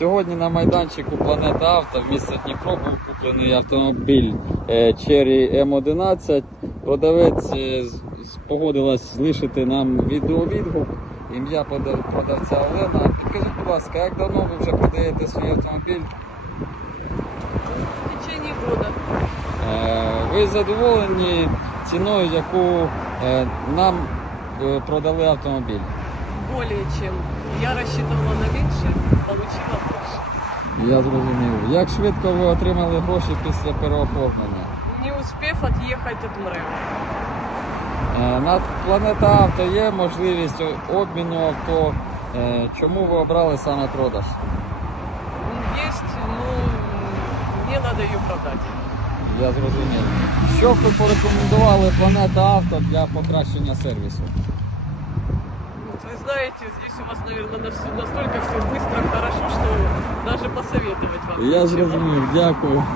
Сьогодні на майданчику Планета Авто в місті Дніпро був куплений автомобіль е, Cherry M11. Продавець е, погодилась залишити нам відеовідгук. Ім'я продавця Олена. Підкажіть, будь ласка, як давно ви вже продаєте свій автомобіль? В течение года. Е, Ви задоволені ціною, яку нам продали автомобіль? Более чем. Я рассчитывала на меньше. Я зрозумів. Як швидко ви отримали гроші після переоформлення? Не успев отъехать от МРЭВ. Е, На планета авто є можливість о- обміну авто. Е, Чому ви обрали саме продаж? Есть, но мне надо ее продать. Я зрозумів. Що б ви порекомендували планета авто для покращення сервісу? Вот вы знаете, здесь у вас, наверное, настолько все быстро, хорошо, что Я зрозумів, дякую.